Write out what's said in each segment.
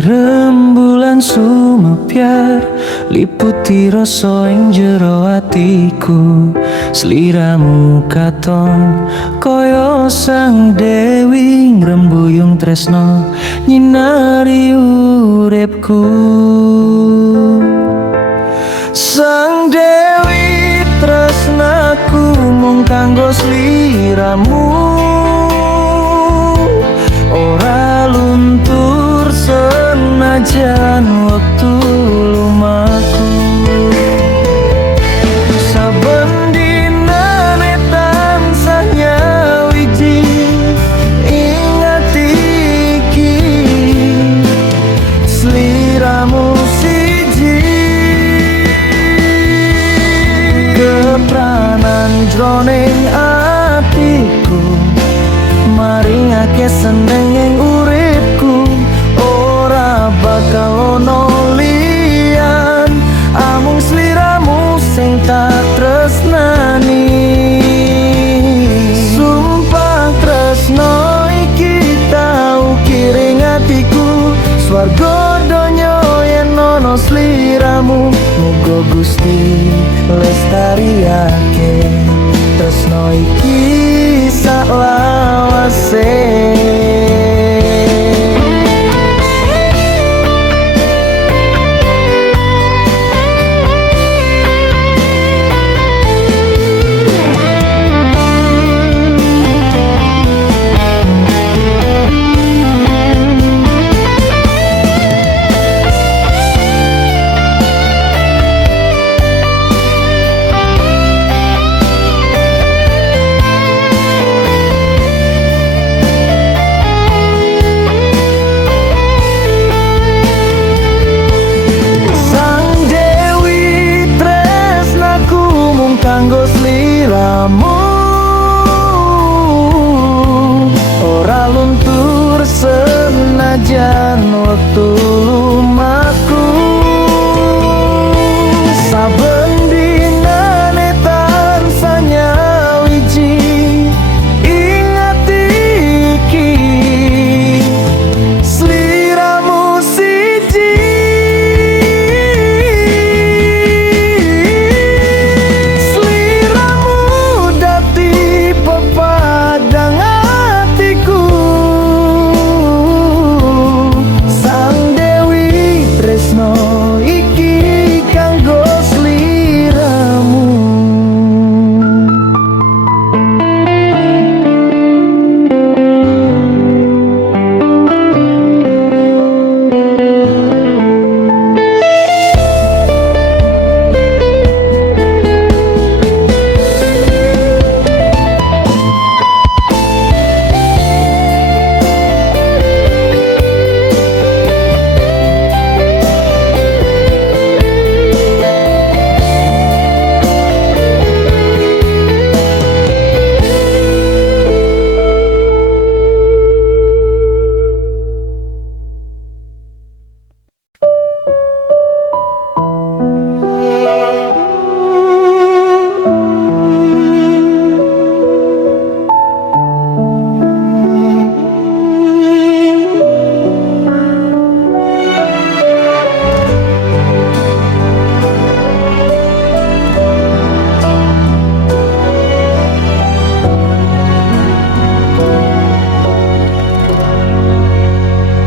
Rembulan sumepyar liputi rasa ing jero atiku. Sliramu katon kaya sang dewi ngrembuyung tresno nyinari uripku. Sang dewi tresnaku mung kanggo sliramu, ora luntur senajan wektu lumaku. Saben dinane tansah nyawiji ingat iki, sliramu siji. Kepranan jroning atiku maringake seneng ing uripku. Ora bakal ono liyan amung sliramu sing tak tresnani. Sumpah tresno iki tau kiring atiku, swarga donya yen ono sliramu. Muga Gusti lestariake tresno iki saklawase. Kanggo sliramu, ora luntur senajan wektu lumaku. Saben dinane tansah nyawiji ingat iki, sliramu siji.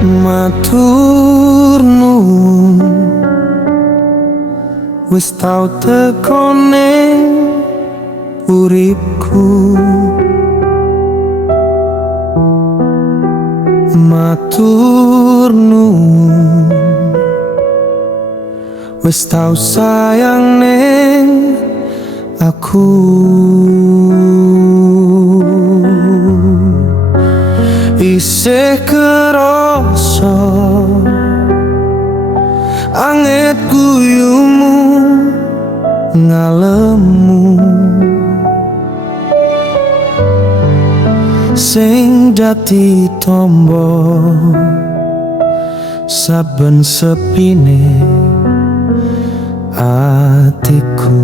Matur nuwun wis tau tekone uripku. Matur nuwun wis tau sayang ning aku. Isih kerasa anget guyumu ngalemu, sing dadi tombo saben sepine atiku.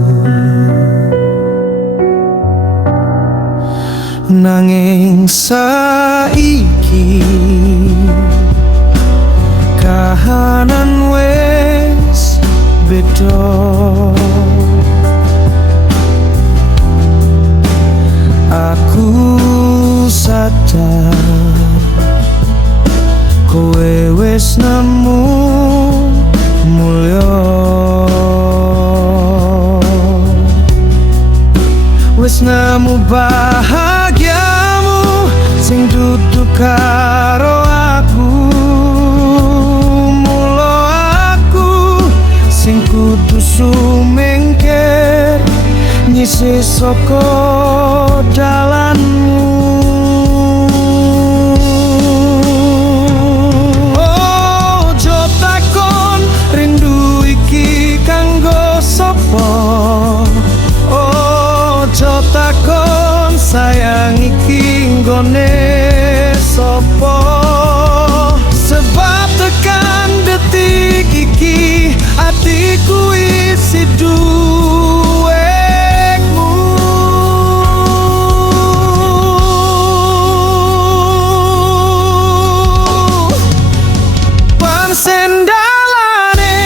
Nanging saiki kahanan wis beda. Aku sadar kowe wis nemu mulya, wis nemu bahagiamu sing dudu karo aku. Mula aku sing kudu sumengker nyisih saka dalanmu. Ojo takon rindu iki kanggo sapa, ojo takon sayang iki nggone sapa. Sebab tekan detik iki atiku isi duwekmu. Pansendalane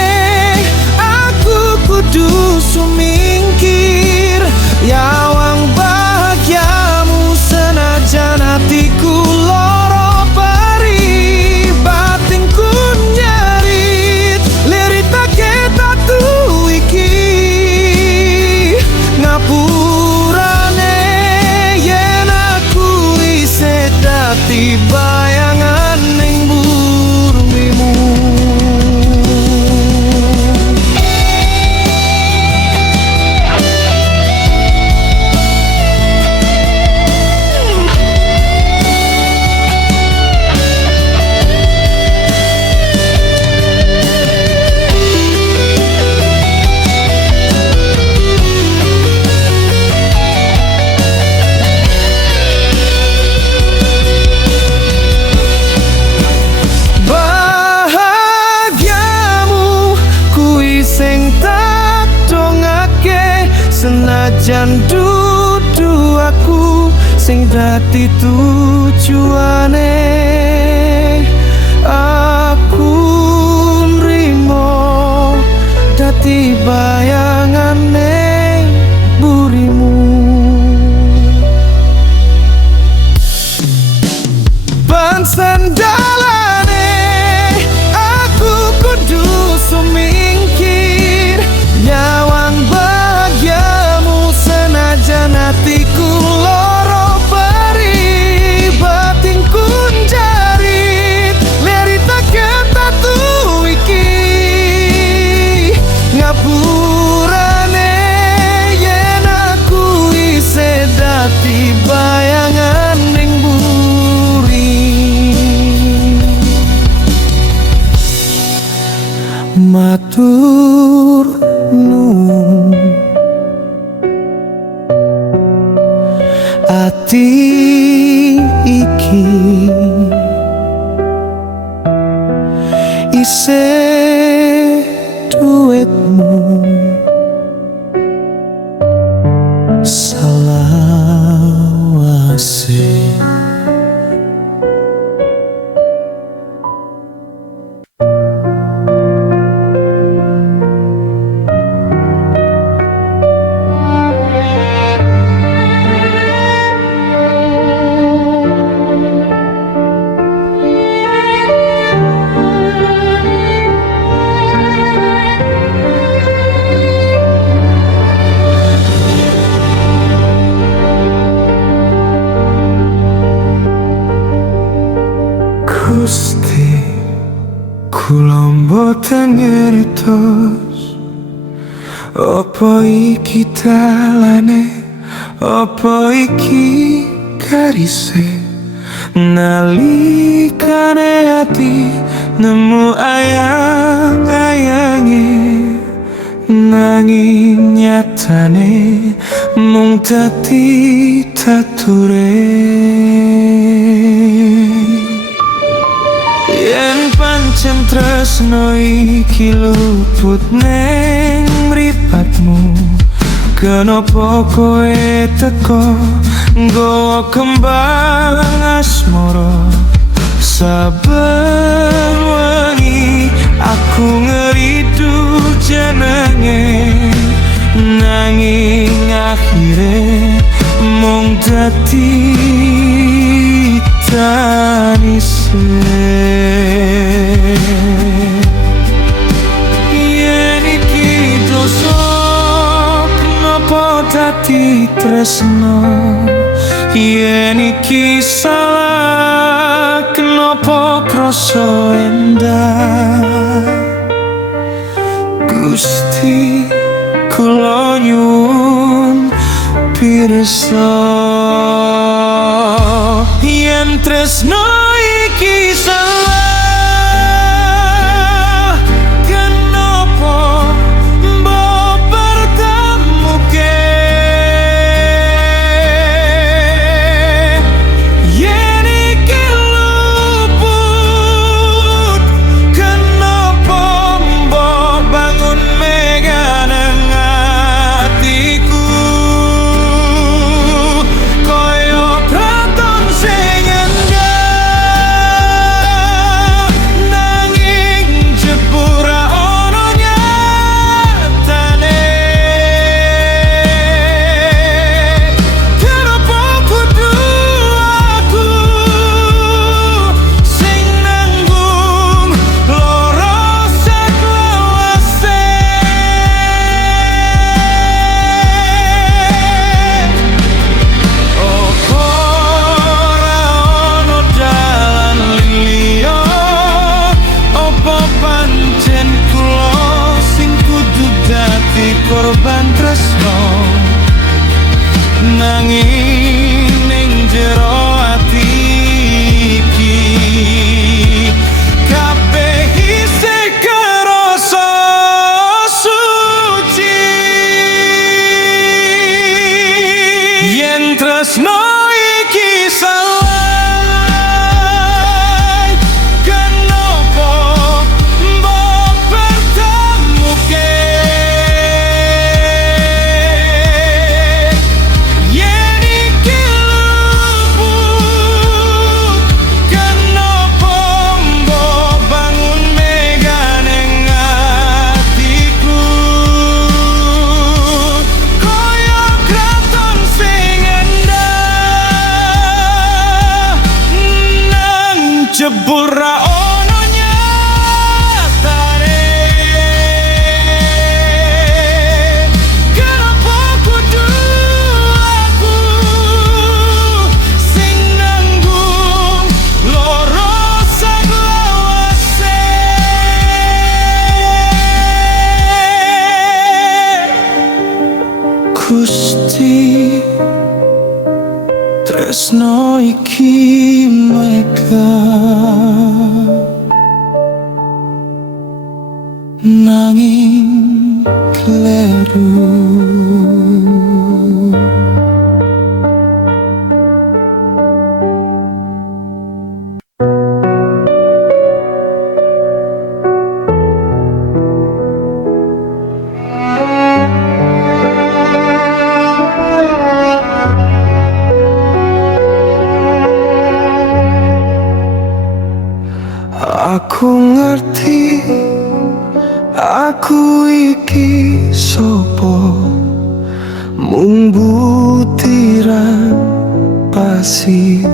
aku kudu sumingkir yawang bahagiamu senajan hatiku loro pari batinku nyerit liritake tatu iki ngapurane yen aku isih dadi bayangan ning burimu. Senajan dudu aku sing dadi tujuane, aku nrimo dadi bayangane burimu. Pansendalane aku kudu sumingkir nyawang bahagiamu senajan hatiku loro pari batinku njarit liritake tatu iki ngapurane yen aku isih dadi bayangan ning buri. Matur nuwun ati iki isih duitmu. Salawase. Gusti kula mboten ngertos apa iki dalane, apa iki garise nalikane hati nemu ayang-ayange nanging nyatane mung dadi tature. Yen pancen tresno iki luput neng mripatmu, kenapa kowe teko nggawa kembang asmara saben wengi Yen iki dosa kenapa dadi tresno, yen iki salah kenapa krasa endah. Gusti kula nyuwun pirsa, yen tresno iki salah kenapa mbok bertemuke. Yen iki luput kenapa mbok bangun meganeng atiku koyo kraton sing endah, nanging jebul ra ono nyatane. Kenapa kudu aku sing nanggung loro saklawase. Opo ora ono dalan liya, opo pancen kula sing kudu dadi korban tresno, nanging ning jero ati iki kabeh isih kerasa suci. Yen tresno iki salah kenapa mbok bertemuke. Yen iki luput kenapa mbok bangun meganeng atiku koyo kraton sing endah, nang jebul ra ono nyatane. Kenapa kudu aku sing nanggung loro saklawase. Gusti tresno iki mega, nanging kleru. Aku ngerti aku iki sopo, mung butiran pasir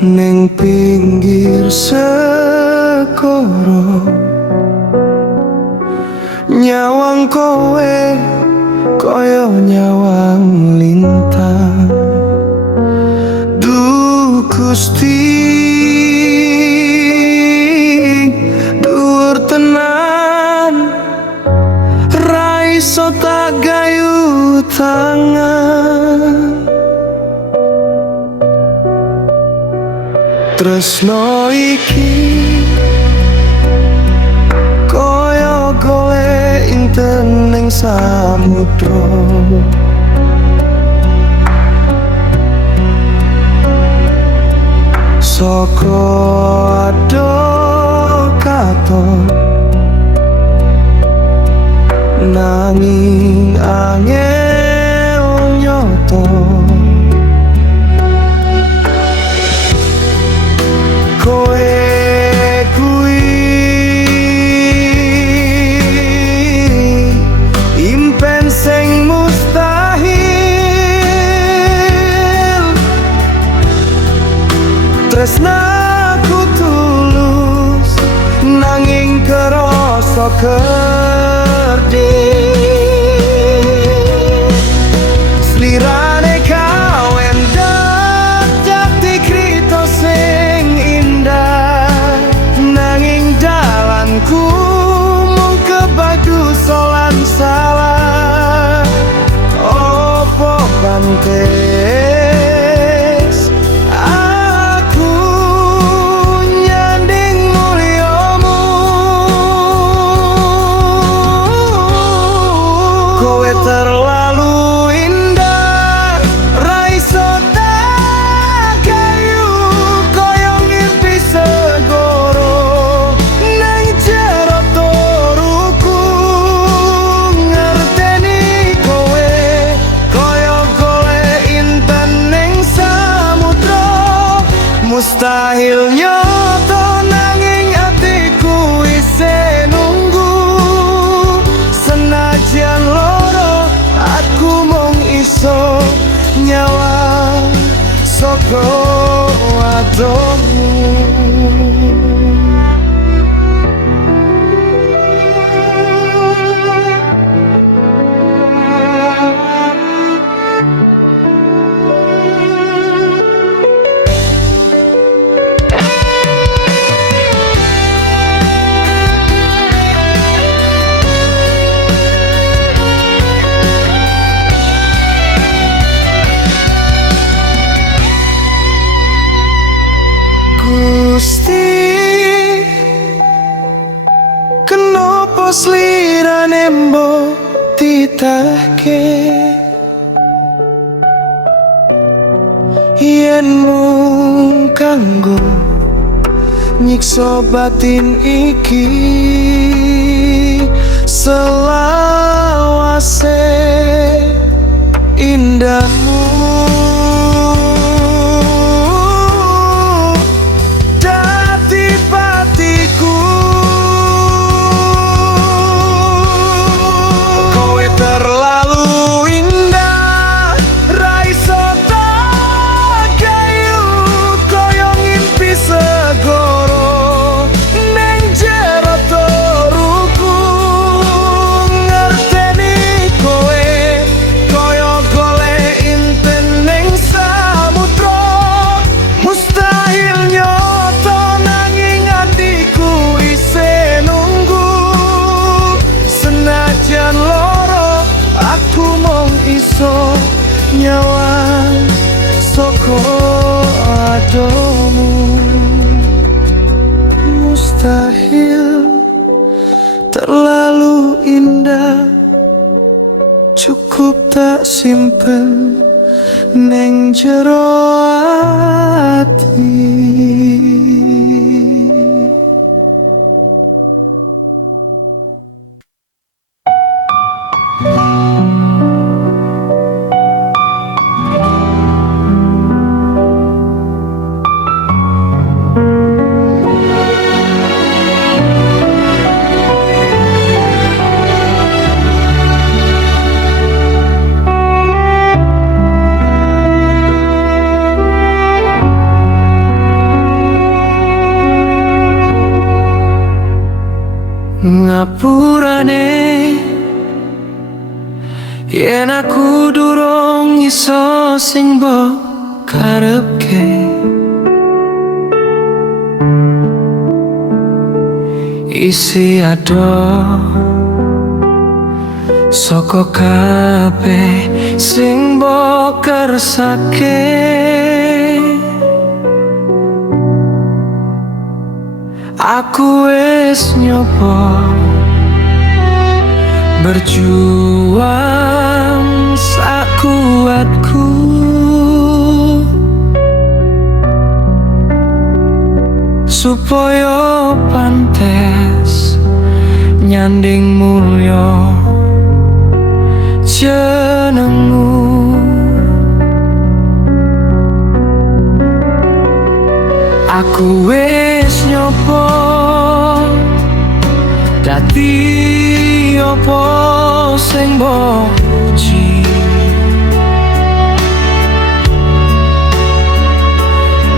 ning pinggir segara. Nyawang kowe koyo nyawang lintang. Duh Gusti dhuwur tenan, ra iso tak gayu tangan. Tresno iki koyo golek inten ning samudra. Saka ado katon nanging angel nyoto. Kowe kuwi impen sing mustahil, tresnaku tulus nanging kerasa kerdil. Slirane kawen jati krito sing indah nanging dalanku mung kebagusan salah. Opo pantes aku nyanding mulyamu, kowe terlalu indah ra iso tak gayu koyo ngimpi segoro nang jero toruku. Ngerteni kowe koyo golek inten ning samudra, mustahil nyoto nanging atiku isih nunggu. Senajan loro aku mung iso nyawang saka adomu. Gusti, kenapa slirane mbok titahke yen mung kanggo nyiksa batin iki selawase indahmu. Nyawang soko adomu, mustahil terlalu indah, cukup tak simpen neng jero ati. Ngapurane yen aku durung iso sing mbok karepke, isi ado saka kabeh sing mbok kersake. Aku wis nyoba berjuang sakuatku, supaya pantes nyanding mulya jenengmu. Aku wis nyoba dadi apa sing mbok puji,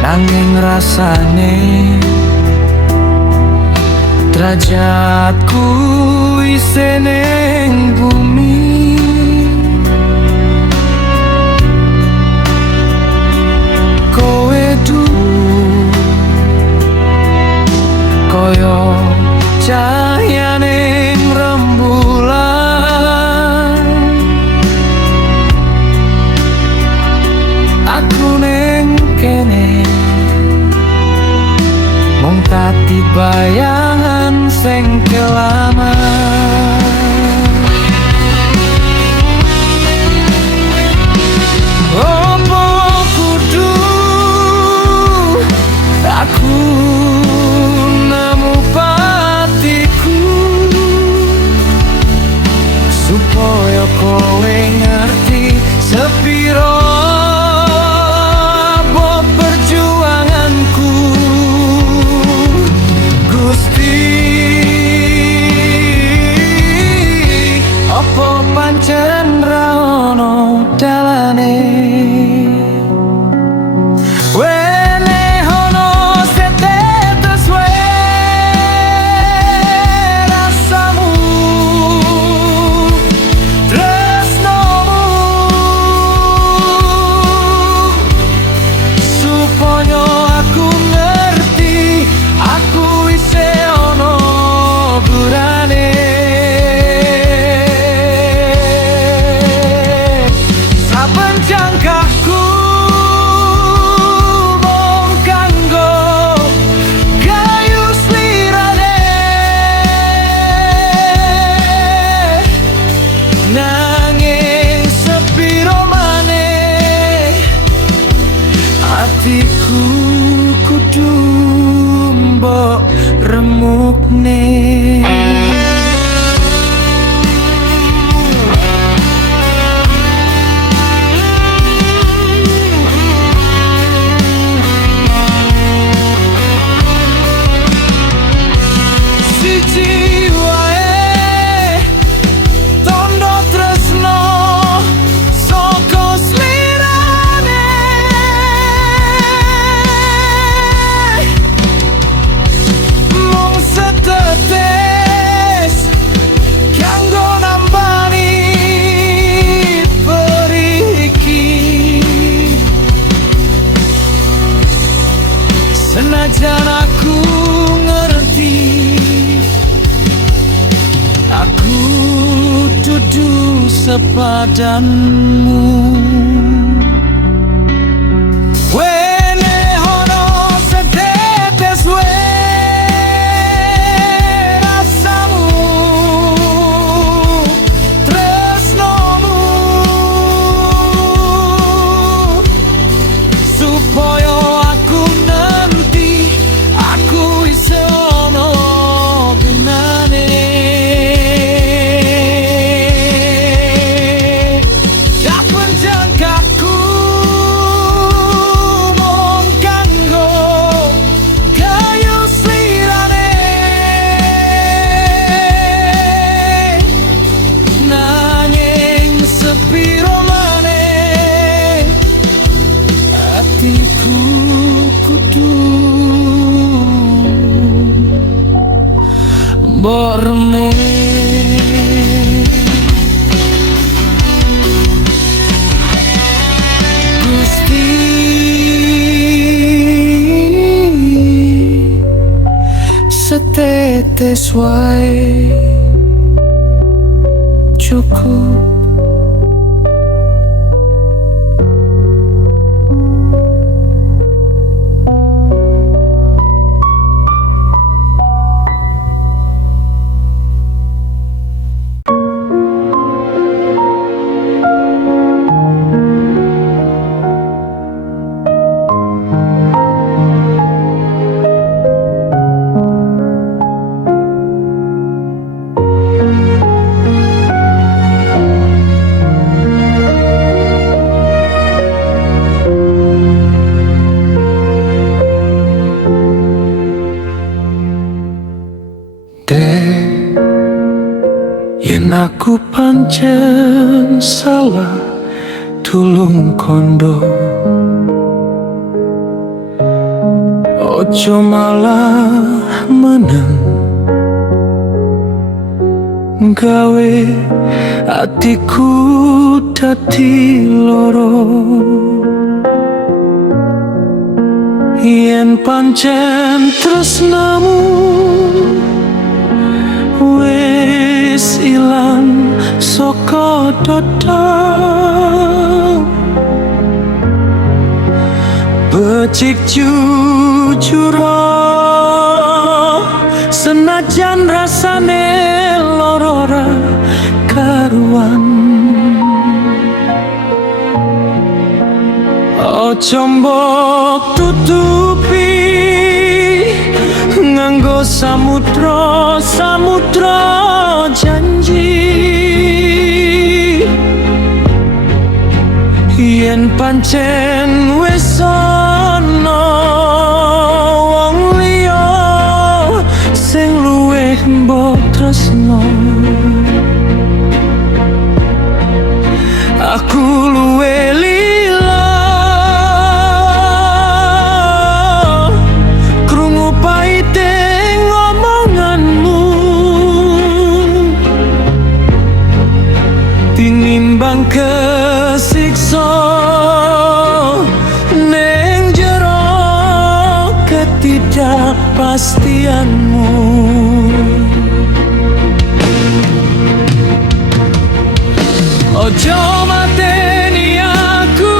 nanging rasane derajatku isih ning bumi. Kowe duwu koyo cahya ning rembulan, aku ning kene mung tati bayangan sing kelaman. Opo kudu aku nemu patiku supaya kowe ngerti sepiro apa perjuanganku. Gusti, apa pancen ra ono dalane? Hatiku kudu mbok remukne. Siji wae tondo tresno saka slirane, mung setetes kanggo nambani periki. Senajan aku ngerti aku dudu sepadanmu. Wene ono setetes rasamu, tresnomu, supaya aku nanti aku iso ono gunane. Dapen jangkaku mung kanggo kayu slirane, nanging sepiro maneh hatiku kudu mbok remukne. Gusti, setetes wae cukup. Yen aku pancen salah tulung kondo, ojo malah meneng gawe atiku dadi loro. Yen pancen tresnamu wis ilang saka dodo, becik jujur senajan rasane lara ora karuan. Ojo mbok tutupi nganggo samudra janji. Yen pancen wis ana wong liya sing luwih mbok tresno, aku luwih lila krungu paite ngomonganmu tinimbang kesiksa ning jero ketidakpastianmu. Ojo mateni aku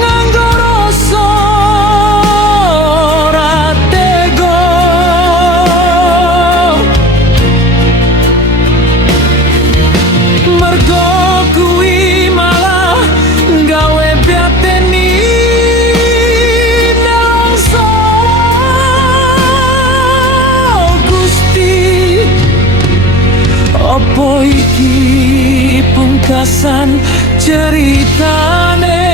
nganggo rasa ora tega, mergo kuwi malah gawe bateni nelongso. Gusti, opo iki pungkasan ceritane?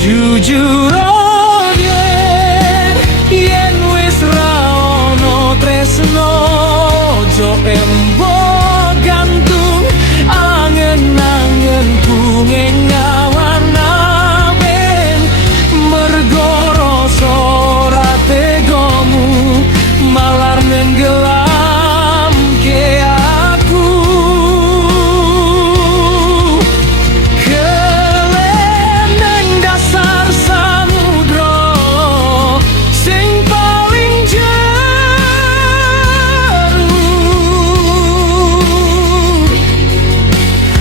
Jujur yen wis ra ono tresno, ojo embok gantung angen-angenku ning awan-awan, mergo rasa ora tegamu malah nenggelamke aku. Kelem nang dasar samudra sing paling jero,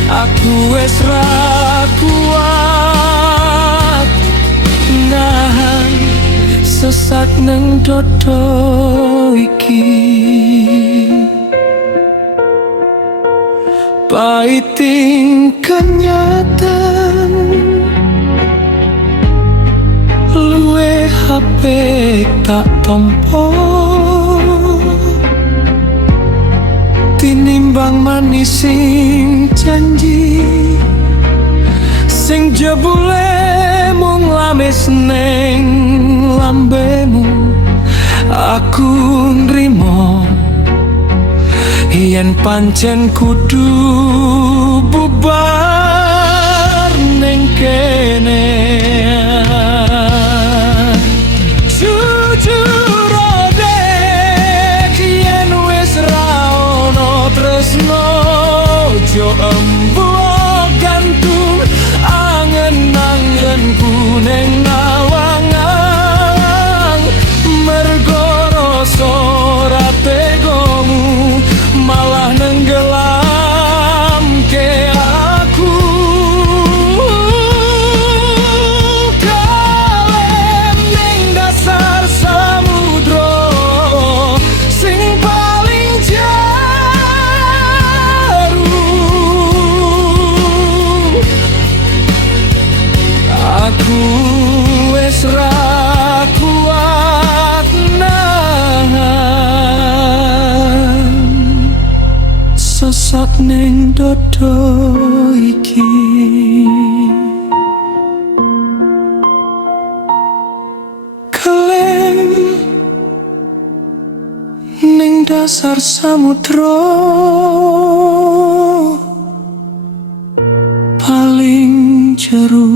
aku wis ra kuat nahan sesat nang dodo iki. Paiting kenyataan luwe HP tak tompo tinimbang manis sing janji sing jebule mung lames neng lambemu. Aku nrimo yen pancen kudu bubar ning kene. Jujur dek yen wis ra ono tresno, ojo embok gantung angen-angenku ning awang-awang, mergo rasa ora tegamu malah nenggelamke aku. Kalem ning dasar samudra sing paling jero, aku wis ra kuat nahan sesat ning dodo iki. Kelem ning dasar samudra paling jeru.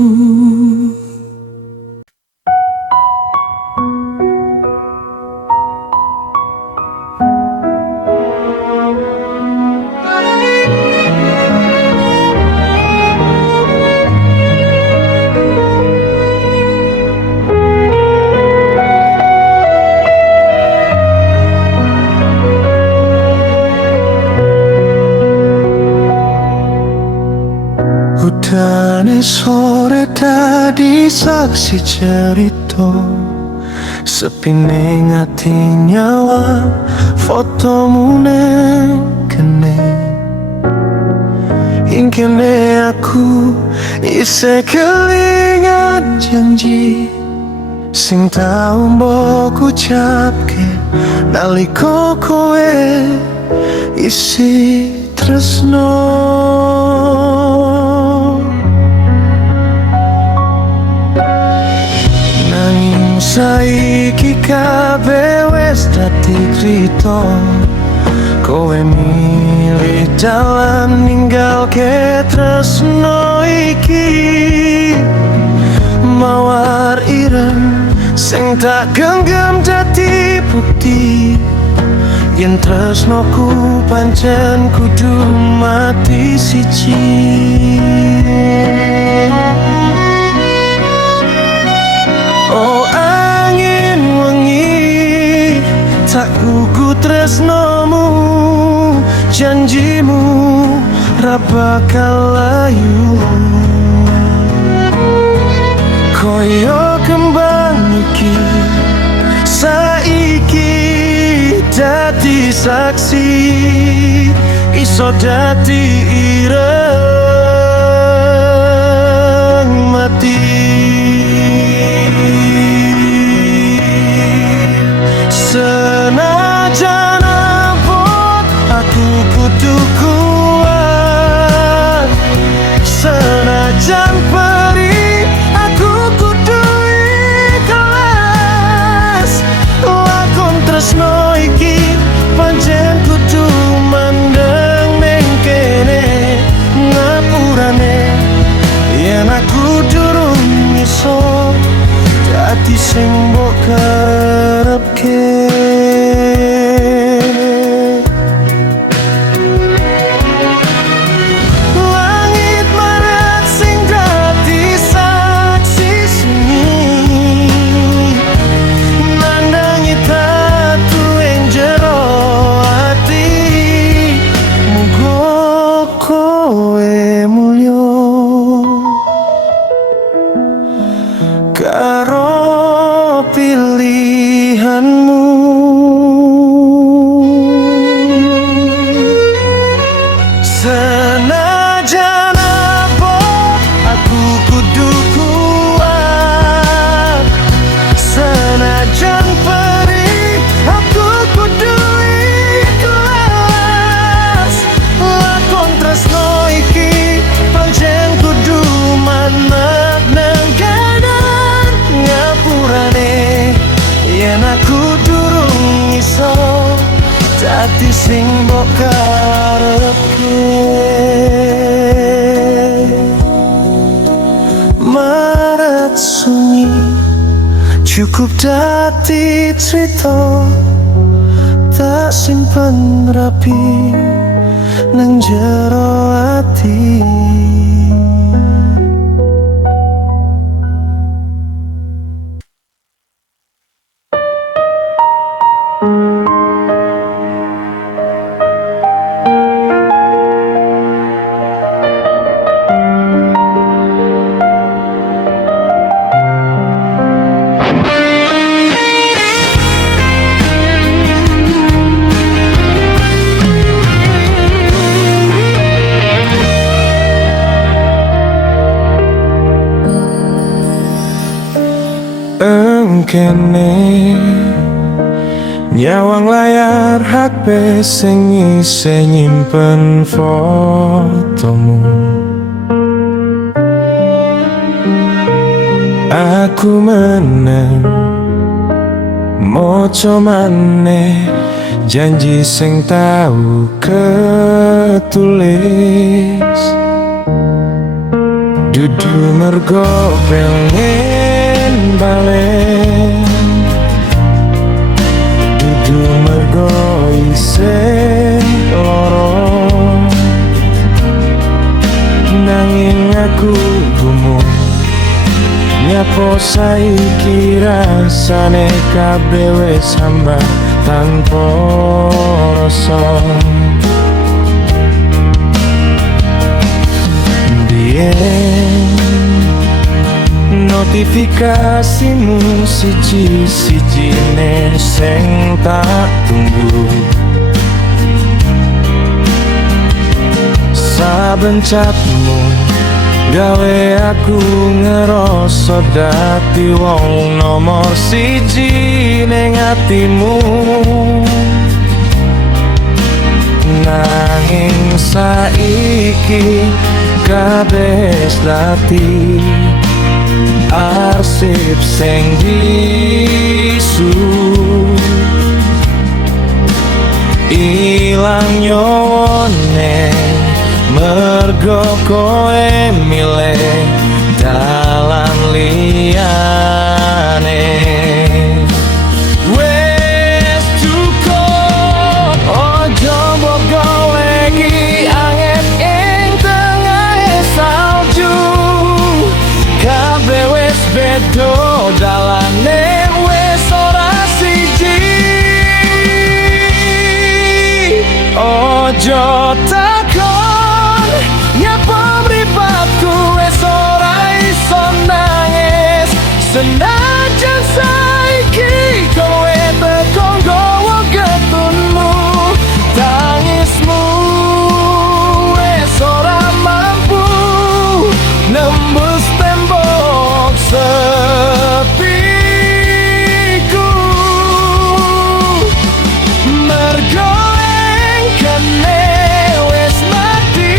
Udane sore dadi saksi cerita, sepine ngati nyawang fotomu neng kene. Ingkene aku isih kelingan janji sing tau mbok ucapke nalika kowe isi tresno. Nanging saiki kabeh wis dadi crita, kowe milih dalan ninggalke tresno iki. Mawar ireng sing tak genggam dadi bukti yen tresnoku pancen kudu mati siji. Oh angin wengi tak gugu tresnomu, janjimu ra bakal layu. Koyo kembang iki saiki dadi saksi, iso dadi ireng mati. Senajan abot aku kudu kuat, senajan perih aku kudu ikhlas. Lakon tresno iki pancen kudu mandeng ning kene. Ngapurane yen aku durung iso dadi sing mbok karepke. Langit maret sing dadi saksi sunyi, nandangi tatu ing jero ati. Muga kowe mulya karo pilihanmu. Senajan abot aku kudu kuat, senajan perih aku kudu ikhlas. Lakon tresno iki pancen kudu manut nang kanan. Ngapurane yen aku durung iso dadi sing mbok karepke. Maret sunyi cukup dadi cerita, tak simpen rapi nang jero ati. Kene nyawang layar HP sing isih nyimpen fotomu. Aku meneng moco maneh janji sing tau ketulis. Dudu mergo pengen balen, dudu mergo isih loro, nanging aku gumun nyapo saiki rasane kabeh wis hambar tanpa rasa. Notifikasimu siji-sijine sing tak tunggu, saben chatmu gawe aku ngerasa dadi wong nomor siji ning atimu. Nanging saiki kabeh lati arsip sing disu, ilang nyone mergo koe milih dalan liyane. Wes cukup ojo mbok gawe iki anget ing tengahe salju, kabeh wis beda dalane wis ora siji. Ojo takon nyapa mripatku wis ora iso nangis, senajan saiki kowe teko nggawa ketunmu. Tangismu wis ora mampu nembus tembok sepiku, mergo engkene wis mati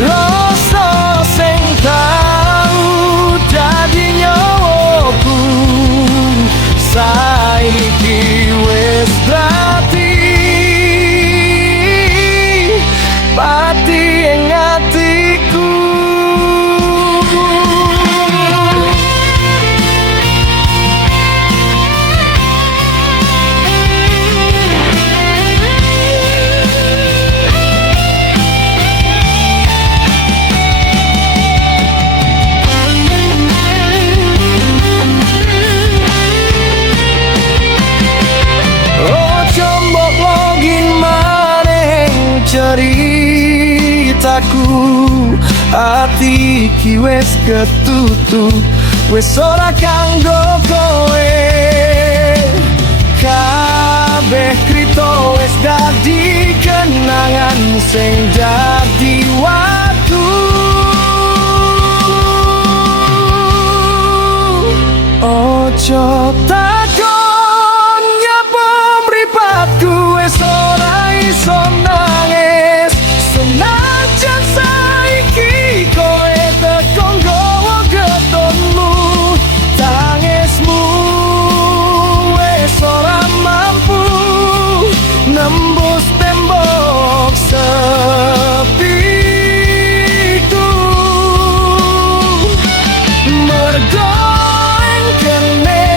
rasa sing tau dadi nyawaku. Saiki wis berarti pati ing atiku. Ojo mbok login maneh ceritaku, ati iki wis ketutup, wis ora kanggo kowe. Kabeh krito wis dadi kenangan sing dadi watu. Ojo takon nyapa mripatku wis ora iso nangis, senajan saiki kowe teko nggawa ketonmu. Tangismu wis ora mampu nembus tembok sepiku, mergo engkene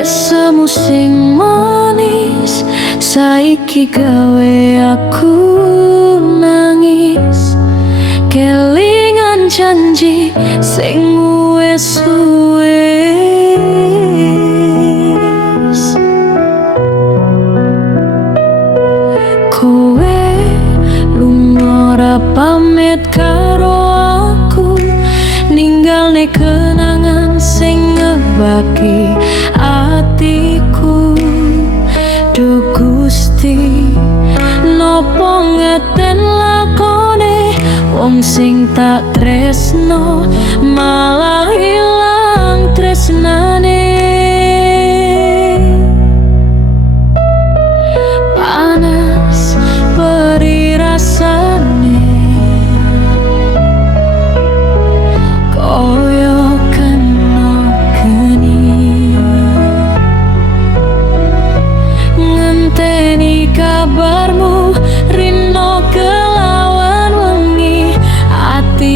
Resamu sing manis saiki gawe aku nangis. Kelingan janji sing wis kowe lunga ora pamit karo aku, ninggalne kenangan sing ngebaki atiku. Duh Gusti, nopo ngeten lakone wong sing tak tresno malah ilang tresnane. Panas perih rasane koyo kena geni. Ngenteni kabarmu rino kelawan wengi, ati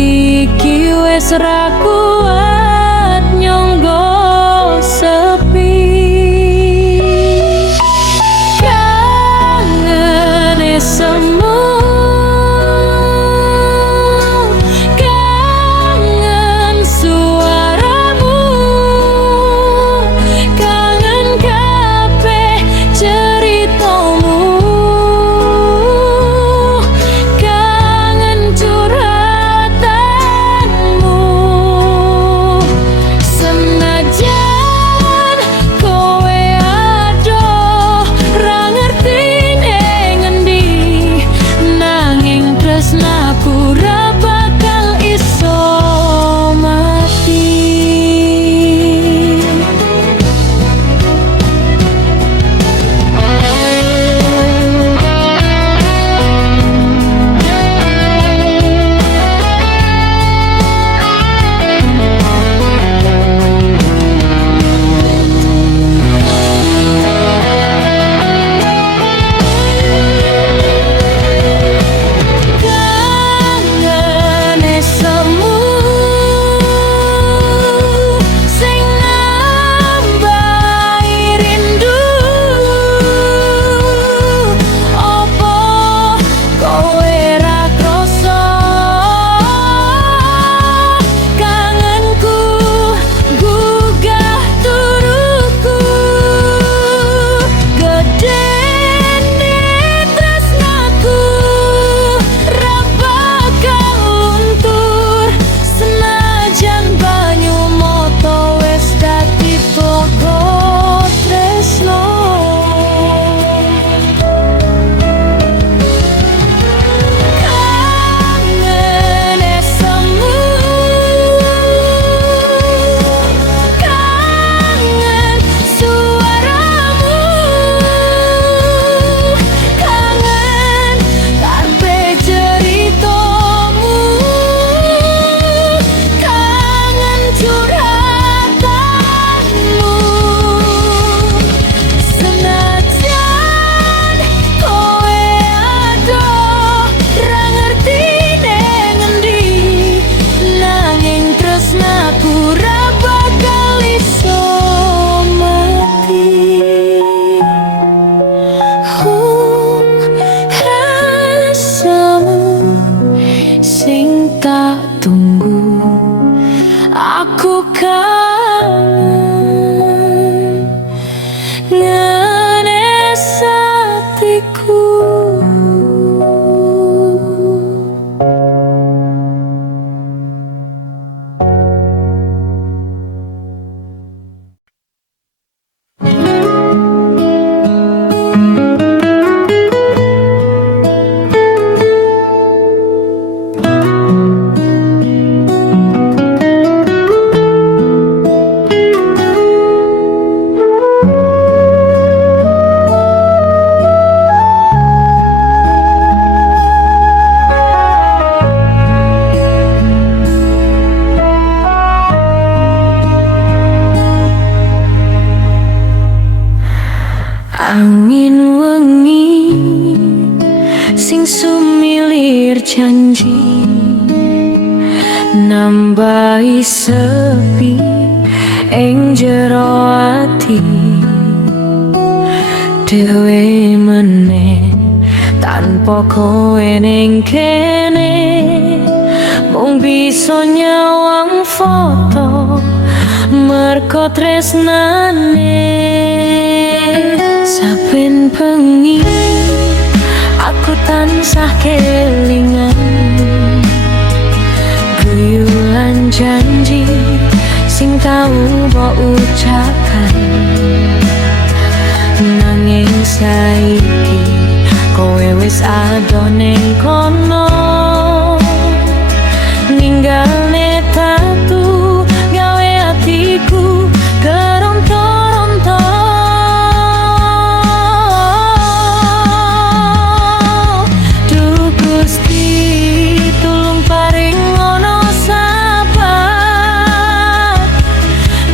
iki wis ra kuat nyangga sepi. Kangen semu, kangen suaramu, kangen kabeh ceritamu, kangen curhatanmu. Senajan kowe adoh ra ngerti ning endi, nanging tresnaku ra bakal iso mati. Kangen semu sing nambahi rindu, opo kowe ra krasa kangenku gugah turuku. Gedene tresnaku ra bakal luntur, senajan banyu mata wis dadi pokok tresno. Kangen semu, kangen suaramu, kangen kabeh ceritamu, kangen curhatanmu. Senajan kowe adoh ra ngerti ning endi, nanging tresnaku ra bakal iso mati. Rasamu sing tak tunggu, aku kangen ngenes hatiku. Angin wengi sing sumilir janji, nambahi sepi ing jero ati. dhewe meneh tanpa kowe ning kene, mung bisa nyawang foto merko tresnane. Saben bengi aku tansah kelingan guyulan janji sing tau mbok ucapkan, nanging saiki kowe wis ado ning kono, ninggalne tatu gawe atiku keronto-ronto. Duh Gusti tulung paring ngono sabar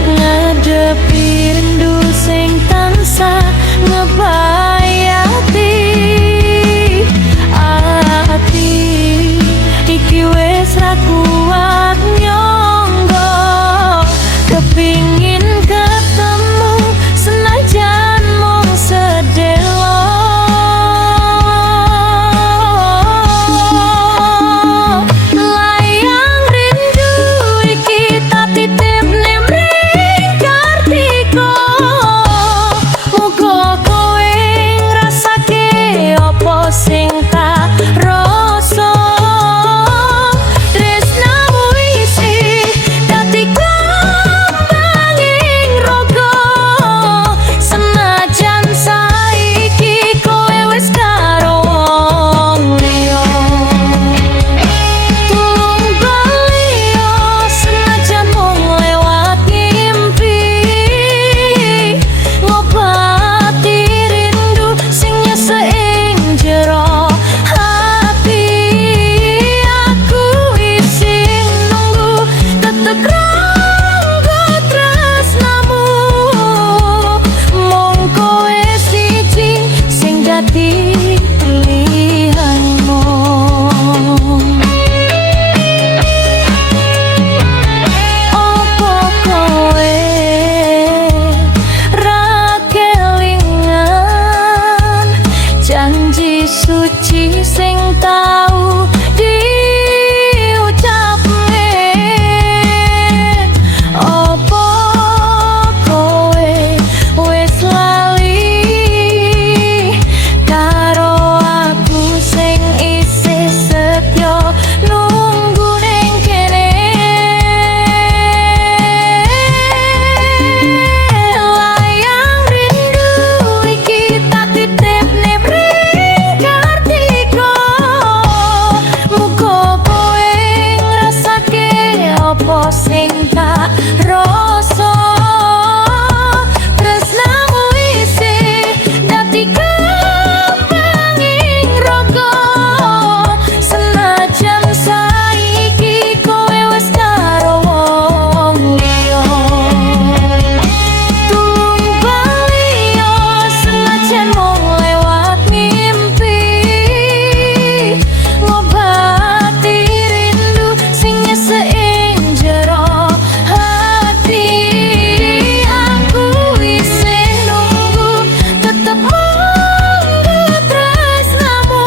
ngadepi rindu sing tansah ngebayati. Ati iki wis ra kuat nyangga, kepingin ketemu senajan mung sedelo. Layang rindu iki tak titip ning mring Kartika, muga kowe ngrasake apa sing tak rasa. Tresnamu isih dadi kembanging raga, senajan saiki kowe wis karo wong liya. Tulung bali yo senajan mung lewat ngimpi, ngobati rindu sing nyesek ing jero hati. Aku isih nunggu tetep rangga tresnamu, mung kowe siji sing dadi pilihanmu. Opo kowe ra kelingan janji suci sing tau diucapne? Opo kowe wis lali karo aku sing isih setya nunggu ning kene? Layang rindu iki tak titip ning mring Kartika, muga kowe ngrasake apa sing tak rasa. Tresnamu isih dadi kembanging raga, senajan saiki kowe wis karo wong liya. Tulung bali yo senajan mung lewat ngimpi, ngobati rindu sing nyesek ing jero hati. Aku isih nunggu tetep nunggu tresnamu,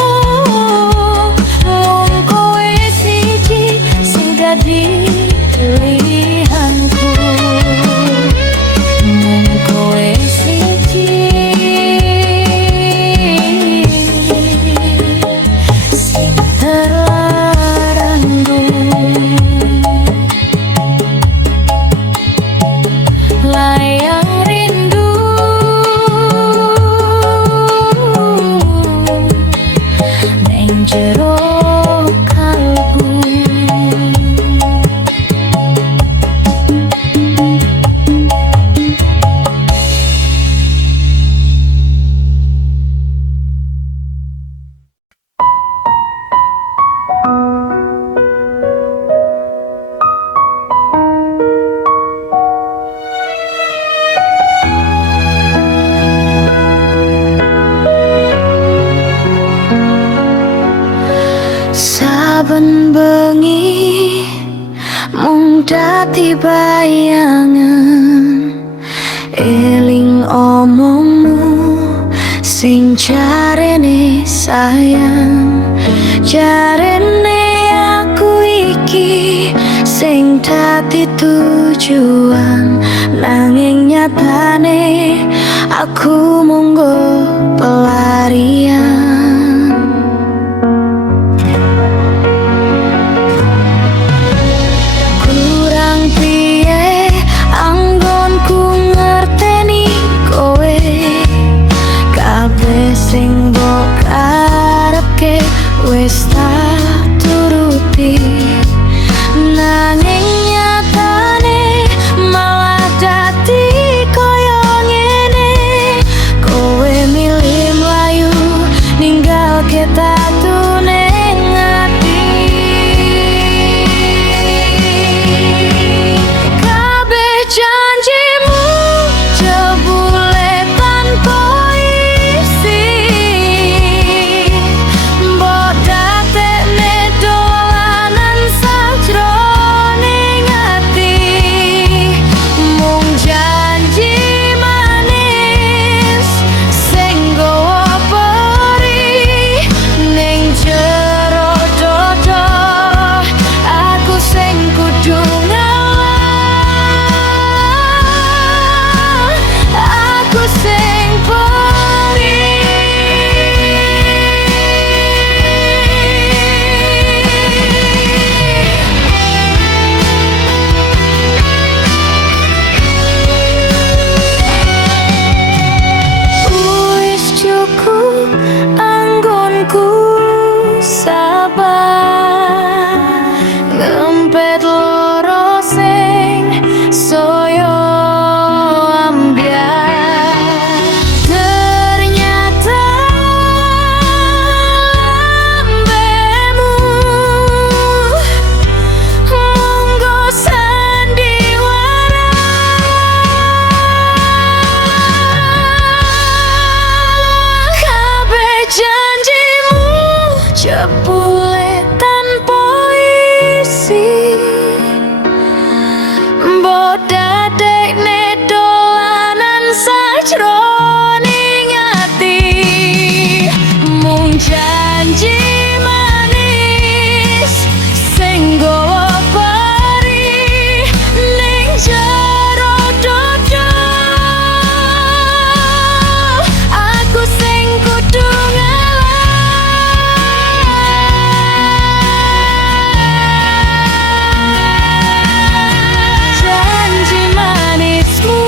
mung kowe siji sing dadi pilihanku. Mung kowe siji sing terlarangku. Layang rindu ning jero kalbu. Saben bengi mung dadi bayangan, eling omongmu sing jarene sayang, jarene aku iki sing dadi tujuan, nanging nyatane aku munggo pelarian. Kurang piye anggonku ngerteni kowe, kabeh sing mbok karepke wis tak turuti, nanging nyatane malah dadi koyo ngene. Kowe milih mlayu ninggalke tatu ning ati. Kabeh janjimu jebule tanpa isi, mbok dadekne dolanan sajroning ati. Mung janji manis sing nggawa perih ning jero dodo, aku sing kudu ngalah, aku sing perih. Wis cukup anggonku sabar, ngempet loro sing soyo ambyar. Ternyata lambemu munggo sandiwara. Kabeh janjimu jebule tanpa isi, mbok dadekne dolanan sajroning ati. Mung janji manis sing nggawa perih ning jero dodo, aku sing kudu ngalah. Janji manismu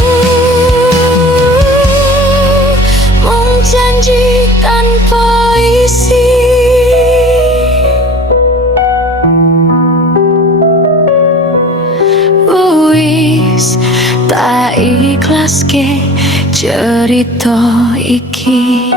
mung janji tanpa isi. Wis tak ikhlaske cerita iki.